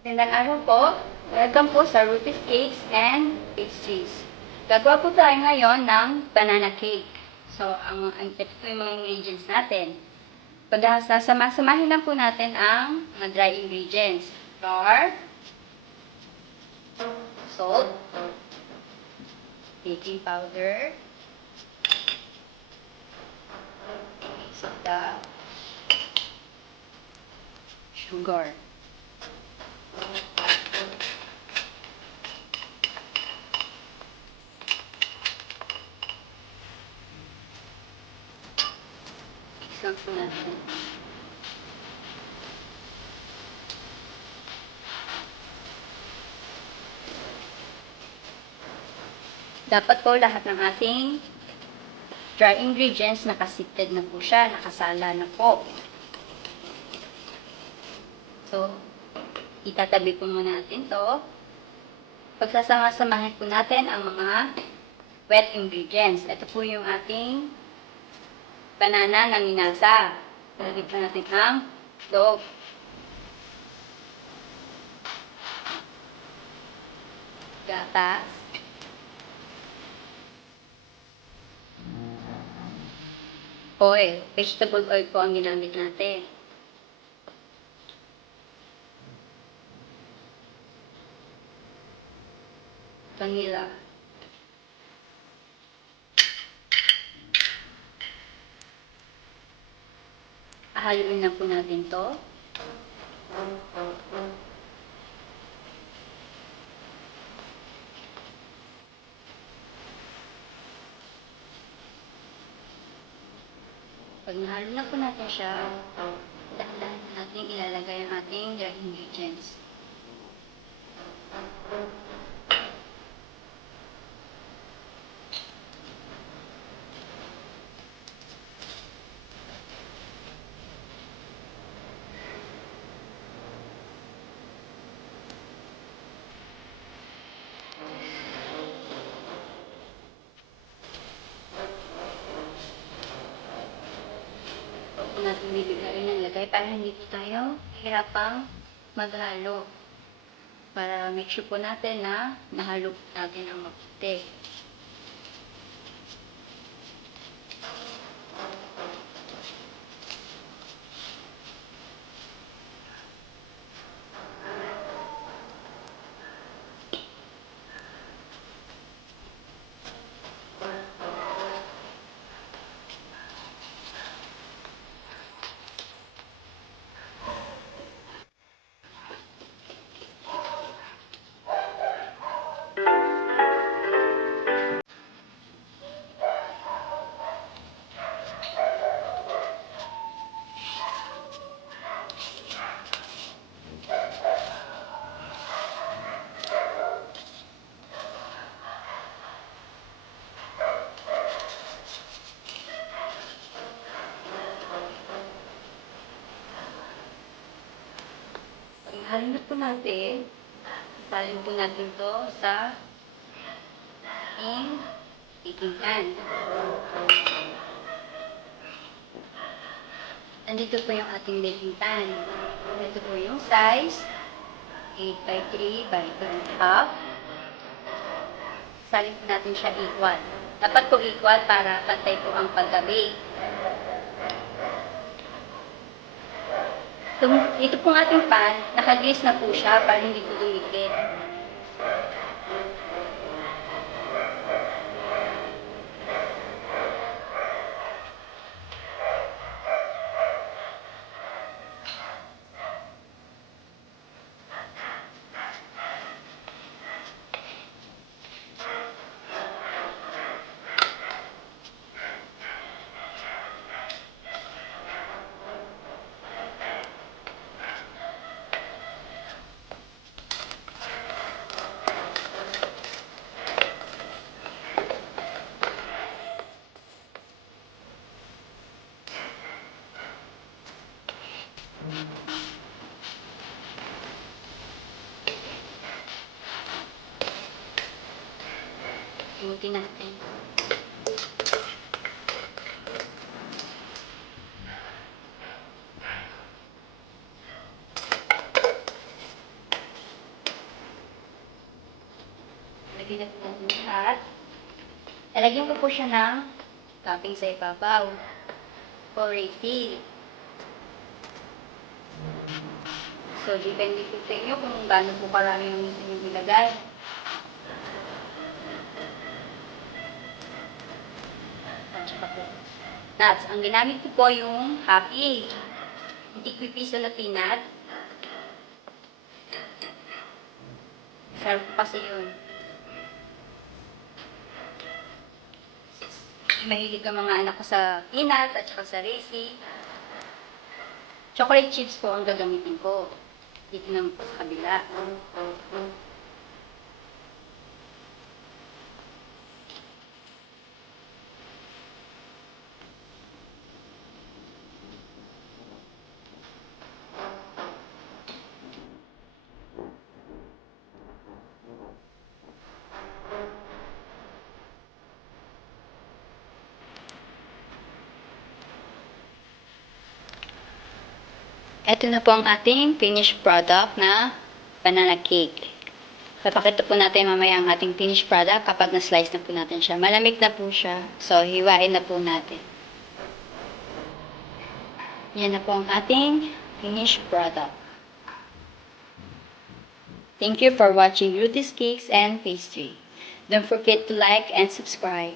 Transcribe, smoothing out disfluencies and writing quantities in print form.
Magandang araw po. Welcome po sa Ruby's Cakes and Pastries. Gagawa po tayo ngayon ng banana cake. So, ito po yung mga ingredients natin. Sasamahin lang po natin ang mga dry ingredients. Flour, salt, baking powder, soda, sugar. Isang po natin. Dapat po lahat ng ating dry ingredients nakasifted na po siya, nakasala na po. So, itatabi po muna natin to. Pagsasama-samahin po natin ang mga wet ingredients. Ito po yung ating banana na minasa. Lagyan po natin ang loob. Gatas. Oil. Vegetable oil po ang ginamit natin. Vanilla. Haluin na po natin to. Pag nahalo na po natin siya, dahan-dahan natin ilalagay ang ating dry ingredients. Natin bibigyan ng lagay para hindi po tayo hirapang maghalo. Para make sure po natin na nahalo natin ang mabuti. Halin po natin. Salin po natin to sa baking pan. Andito po yung ating baking pan. Ito po yung size 8 by 3 by 2.5. Salin po natin siya equal. Dapat po equal para pantay po ang pagka-bake. Ito pong ating pan, nakaglis na po siya para hindi po dumikit. Imutin natin. Lagyan natin natin lahat. Lalagyan ko po siya ng topping sa ibabaw. For refill. So, depende po sa inyo kung gaano po karami yung gusto nyo ilagay. At saka po. Nuts. Ang ginamit ko po yung happy. Hindi ko piso na peanut. Sarap po kasi yun. Mahilig ang mga anak ko sa peanut at saka sa raisin. Chocolate chips po ang gagamitin ko. Dito naman po sa kabila. Ito na po ang ating finished product na banana cake. Papakita po natin mamaya ang ating finished product kapag na-slice na po natin siya. Malamig na po siya. So, hiwain na po natin. Yan na po ang ating finished product. Thank you for watching Ruthie's Cakes and Pastry. Don't forget to like and subscribe.